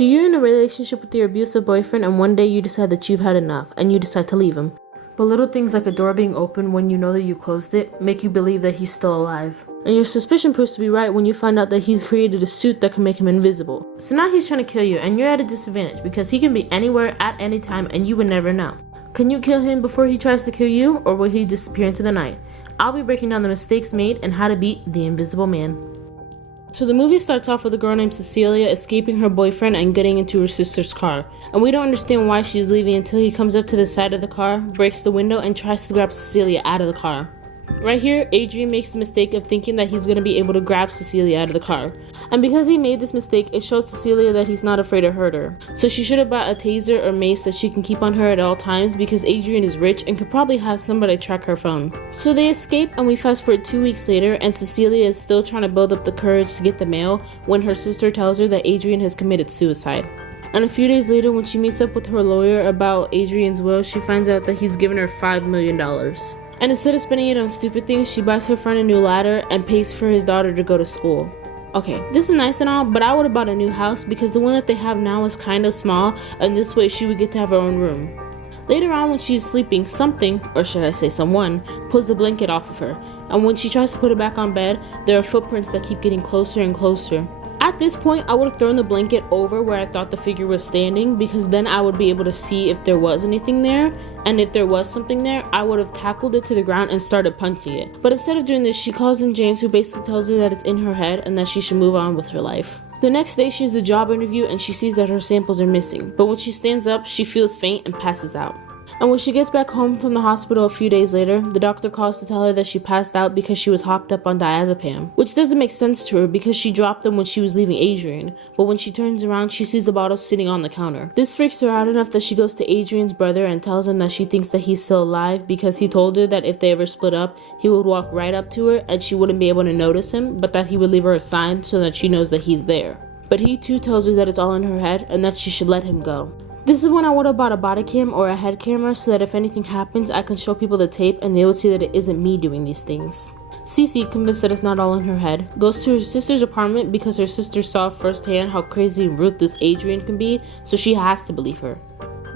So you're in a relationship with your abusive boyfriend and one day you decide that you've had enough and you decide to leave him. But little things like a door being open when you know that you closed it make you believe that he's still alive. And your suspicion proves to be right when you find out that he's created a suit that can make him invisible. So now he's trying to kill you and you're at a disadvantage because he can be anywhere at any time and you would never know. Can you kill him before he tries to kill you, or will he disappear into the night? I'll be breaking down the mistakes made and how to beat the Invisible Man. So the movie starts off with a girl named Cecilia escaping her boyfriend and getting into her sister's car. And we don't understand why she's leaving until he comes up to the side of the car, breaks the window, and tries to grab Cecilia out of the car. Right here, Adrian makes the mistake of thinking that he's going to be able to grab Cecilia out of the car. And because he made this mistake, it shows Cecilia that he's not afraid to hurt her. So she should have bought a taser or mace that she can keep on her at all times because Adrian is rich and could probably have somebody track her phone. So they escape and we fast forward 2 weeks later and Cecilia is still trying to build up the courage to get the mail when her sister tells her that Adrian has committed suicide. And a few days later, when she meets up with her lawyer about Adrian's will, she finds out that he's given her $5 million. And instead of spending it on stupid things, she buys her friend a new ladder and pays for his daughter to go to school. Okay, this is nice and all, but I would have bought a new house because the one that they have now is kind of small, and this way she would get to have her own room. Later on, when she is sleeping, something, or should I say someone, pulls the blanket off of her, and when she tries to put it back on bed, there are footprints that keep getting closer and closer. At this point, I would have thrown the blanket over where I thought the figure was standing because then I would be able to see if there was anything there, and if there was something there, I would have tackled it to the ground and started punching it. But instead of doing this, she calls in James, who basically tells her that it's in her head and that she should move on with her life. The next day, she has a job interview and she sees that her samples are missing, but when she stands up, she feels faint and passes out. And when she gets back home from the hospital a few days later, the doctor calls to tell her that she passed out because she was hopped up on diazepam, which doesn't make sense to her because she dropped them when she was leaving Adrian, but when she turns around, she sees the bottle sitting on the counter. This freaks her out enough that she goes to Adrian's brother and tells him that she thinks that he's still alive because he told her that if they ever split up, he would walk right up to her and she wouldn't be able to notice him, but that he would leave her a sign so that she knows that he's there. But he too tells her that it's all in her head and that she should let him go. This is when I would have bought a body cam or a head camera so that if anything happens, I can show people the tape and they would see that it isn't me doing these things. Cece, convinced that it's not all in her head, goes to her sister's apartment because her sister saw firsthand how crazy and ruthless Adrian can be, so she has to believe her.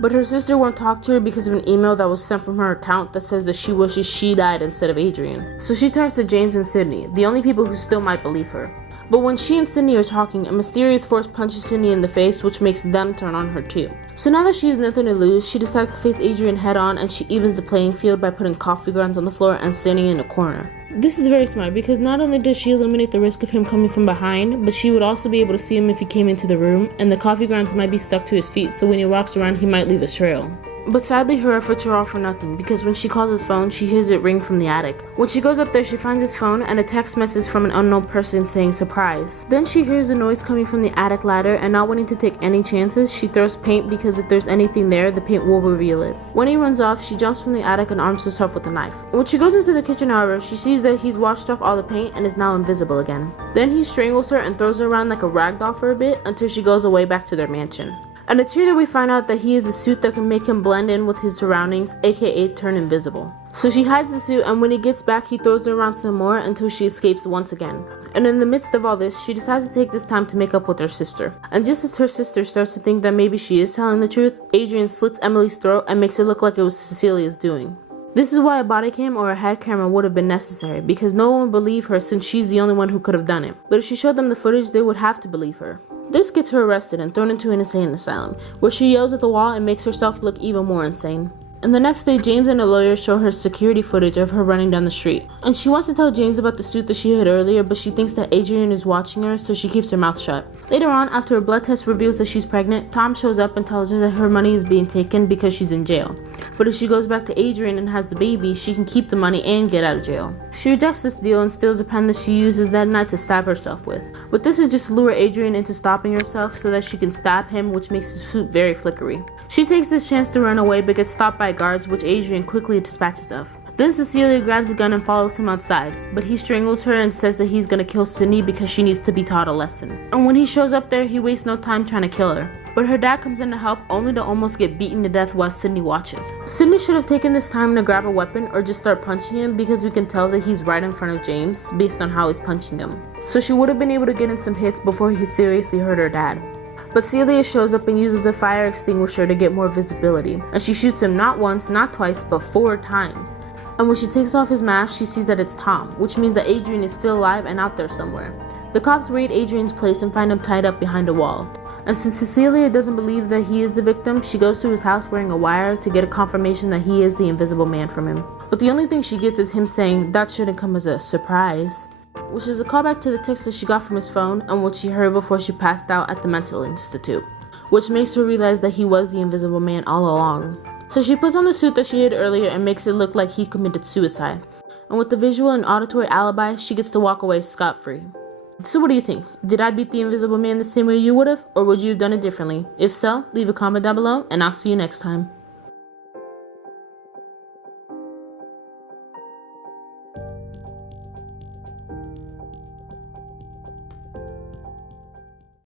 But her sister won't talk to her because of an email that was sent from her account that says that she wishes she died instead of Adrian. So she turns to James and Sydney, the only people who still might believe her. But when she and Sydney are talking, a mysterious force punches Sydney in the face, which makes them turn on her too. So now that she has nothing to lose, she decides to face Adrian head on and she evens the playing field by putting coffee grounds on the floor and standing in a corner. This is very smart because not only does she eliminate the risk of him coming from behind, but she would also be able to see him if he came into the room, and the coffee grounds might be stuck to his feet, so when he walks around he might leave a trail. But sadly, her efforts are all for nothing because when she calls his phone, she hears it ring from the attic. When she goes up there, she finds his phone and a text message from an unknown person saying surprise. Then she hears a noise coming from the attic ladder and not wanting to take any chances, she throws paint because if there's anything there, the paint will reveal it. When he runs off, she jumps from the attic and arms herself with a knife. When she goes into the kitchen, however, she sees that he's washed off all the paint and is now invisible again. Then he strangles her and throws her around like a rag doll for a bit until she goes away back to their mansion. And it's here that we find out that he is a suit that can make him blend in with his surroundings, aka turn invisible. So she hides the suit and when he gets back he throws her around some more until she escapes once again. And in the midst of all this, she decides to take this time to make up with her sister. And just as her sister starts to think that maybe she is telling the truth, Adrian slits Emily's throat and makes it look like it was Cecilia's doing. This is why a body cam or a head camera would have been necessary, because no one would believe her since she's the only one who could have done it. But if she showed them the footage, they would have to believe her. This gets her arrested and thrown into an insane asylum, where she yells at the wall and makes herself look even more insane. And the next day, James and a lawyer show her security footage of her running down the street. And she wants to tell James about the suit that she hid earlier, but she thinks that Adrian is watching her, so she keeps her mouth shut. Later on, after a blood test reveals that she's pregnant, Tom shows up and tells her that her money is being taken because she's in jail. But if she goes back to Adrian and has the baby, she can keep the money and get out of jail. She rejects this deal and steals a pen that she uses that night to stab herself with. But this is just to lure Adrian into stopping herself so that she can stab him, which makes the suit very flickery. She takes this chance to run away but gets stopped by guards, which Adrian quickly dispatches of. Then Cecilia grabs a gun and follows him outside, but he strangles her and says that he's gonna kill Sydney because she needs to be taught a lesson. And when he shows up there, he wastes no time trying to kill her. But her dad comes in to help, only to almost get beaten to death while Sydney watches. Sydney should have taken this time to grab a weapon or just start punching him because we can tell that he's right in front of James based on how he's punching him. So she would have been able to get in some hits before he seriously hurt her dad. But Celia shows up and uses a fire extinguisher to get more visibility, and she shoots him not once, not twice, but 4 times. And when she takes off his mask, she sees that it's Tom, which means that Adrian is still alive and out there somewhere. The cops raid Adrian's place and find him tied up behind a wall. And since Cecilia doesn't believe that he is the victim, she goes to his house wearing a wire to get a confirmation that he is the invisible man from him. But the only thing she gets is him saying that shouldn't come as a surprise, which is a callback to the text that she got from his phone and what she heard before she passed out at the mental institute, which makes her realize that he was the invisible man all along. So she puts on the suit that she hid earlier and makes it look like he committed suicide. And with the visual and auditory alibi, she gets to walk away scot-free. So what do you think? Did I beat the invisible man the same way you would have, or would you have done it differently? If so, leave a comment down below, and I'll see you next time.